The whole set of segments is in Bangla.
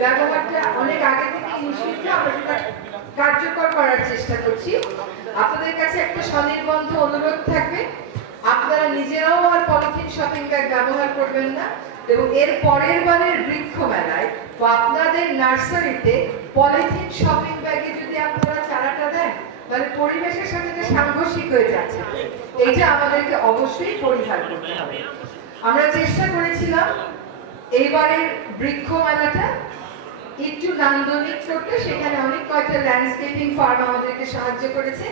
ব্যবহারটা অনেক আগে থেকে নিষিদ্ধ, আমরা সেটা কার্যকর করার চেষ্টা করছি। আপনাদের কাছে একটা স্বনির্বন্ধ অনুরোধ থাকবে, আপনারা নিজেরাও আর পলিথিন শপিং ব্যাগ ব্যবহার করবেন না, এবং এর পরের বারের বৃক্ষ মেলায় বা আপনাদের নার্সারিতে পলিথিন শপিং ব্যাগে যদি আপনারা চারাটা দেন, তাহলে পরিবেশের সাথে যে সাংঘর্ষিক হয়ে যাচ্ছে, এইটা আমাদেরকে অবশ্যই পরিহার করতে হবে। আমরা চেষ্টা করেছিলাম এইবারের বৃক্ষ মেলাটা একটু নান্দনিক করতে, সেখানে অনেক কয়েকটা ল্যান্ডস্কেপিং ফার্ম আমাদেরকে সাহায্য করেছে।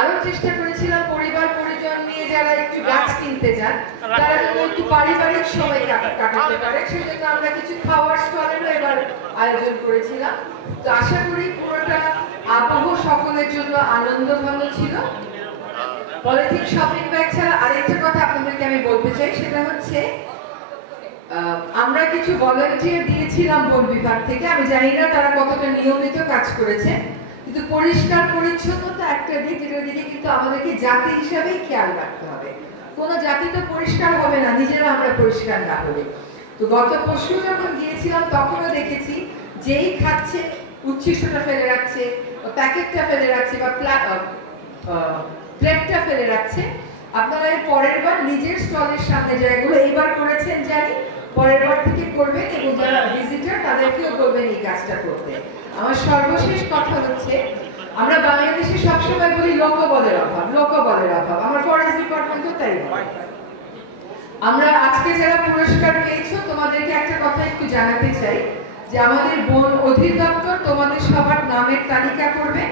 আরো চেষ্টা করেছিলাম পরিবার পরিজন নিয়ে যারা একটু গাছ কিনতে যান তারা যেন একটু পারিবারিক সময় কাটাতে পারে, সেজন্য আমরা কিছু খাওয়ার স্টলেরও এবার আয়োজন করেছিলাম। তো আশা করি পুরোটা আবহ সকলের জন্য আনন্দঘন ছিল। পলিথিন শপিং ব্যাগ ছাড়া আরেকটা কথা আপনাদেরকে আমি বলতে চাই, সেটা হচ্ছে আমরা কিছু ভলান্টিয়ার দিয়েছিলাম বন বিভাগ থেকে। আমি জানি না তারা কতটা নিয়মিত কাজ করেছে, কিন্তু পরিষ্কার পরিচ্ছন্নতা একটা দিক, যেটার দিকে কিন্তু আমাদেরকে জাতি হিসাবেই খেয়াল রাখতে হবে। কোনো জাতি তো পরিষ্কার হবে না নিজেরা আমরা পরিষ্কার না হলে। তো গত পরশু যখন গিয়েছিলাম তখনও দেখেছি যেই খাচ্ছে উচ্ছিষ্টটা ফেলে রাখছে, প্যাকেটটা ফেলে রাখছে বা প্লেটটা ফেলে রাখছে। আপনারা এর পরের বার নিজের স্টলের সামনে জায়গাগুলো এইবার করেছেন জানি, পরের বার থেকে করবেন, এবং যারা ভিজিটর তাদেরকেও বলবেন এই কাজটা করতে। আমার সর্বশেষ কথা হচ্ছে, আমরা বাংলাদেশে সবসময় বলি লোকবলের অভাব, লোকবলের অভাব। আমার ফরেস্ট ডিপার্টমেন্টও তাই বলে। আমরা আজকে যারা পুরস্কার পেয়েছো তোমাদেরকে একটা কথা একটু জানাতে চাই, যে আমাদের বন অধিদপ্তর তোমাদের সবার নামের তালিকা করবে।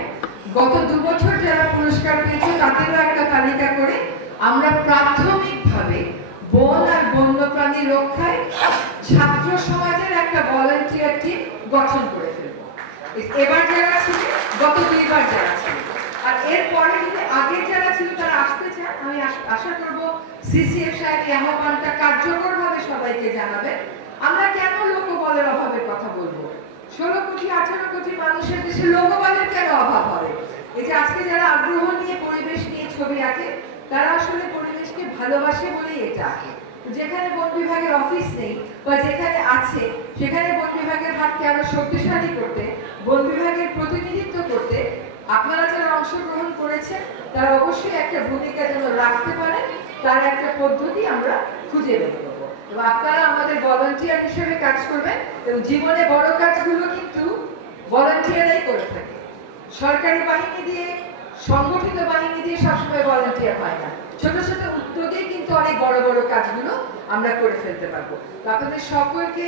গত 2 বছর যারা পুরস্কার পেয়েছো তাদেরও একটা তালিকা করে আমরা প্রাথমিকভাবে বন আর বন্যপ্রাণী রক্ষায় ছাত্র সমাজের একটা ভলান্টিয়ার টিম গঠন করে ফেলবো। এবার যারা ছিল, গত 2 বার যারা ছিল, আর এরপরে যদি আগে যারা ছিল তারা আসতে চান, আমি আশা করব সিসিএফ সাহেব এই আহ্বানটা কার্যকরভাবে সবাইকে জানাবে। আমরা কেন লোকবলের অভাবের কথা বলবো? 16 কোটি 18 কোটি মানুষের দেশে লোকবলের কেন অভাব হবে? এই যে আজকে যারা আগ্রহ নিয়ে পরিবেশ নিয়ে ছবি আঁকে, তারা আসলে পরিবেশকে ভালোবাসে বলেই এটা আঁকে। যেখানে বন বিভাগের অফিস নেই বা যেখানে আছে, সেখানে বন বিভাগের হাতকে আরো শক্তিশালী করতে, বন বিভাগের প্রতিনিধিত্ব করতে আপনারা যারা অংশগ্রহণ করেছেন তারা অবশ্যই একটা ভূমিকা যেন রাখতে পারেন, তার একটা পদ্ধতি আমরা খুঁজে বের করব। এবং আপনারা আমাদের ভলান্টিয়ার হিসেবে কাজ করবেন, এবং জীবনে বড় কাজগুলো কিন্তু ভলান্টিয়াররাই করে থাকে। সরকারি বাহিনী দিয়ে, সংগঠিত বাহিনী দিয়ে সবসময় ভলান্টিয়ার হয় না। ছোট ছোট উদ্যোগে কিন্তু অনেক বড় বড় কাজগুলো আমরা করে ফেলতে পারবো। তো আপনাদের সকলকে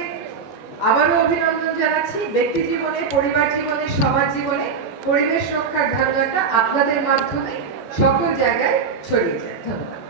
আবারও অভিনন্দন জানাচ্ছি। ব্যক্তি জীবনে, পরিবার জীবনে, সমাজ জীবনে পরিবেশ রক্ষার ধারণাটা আপনাদের মাধ্যমে সকল জায়গায় ছড়িয়ে যায়। ধন্যবাদ।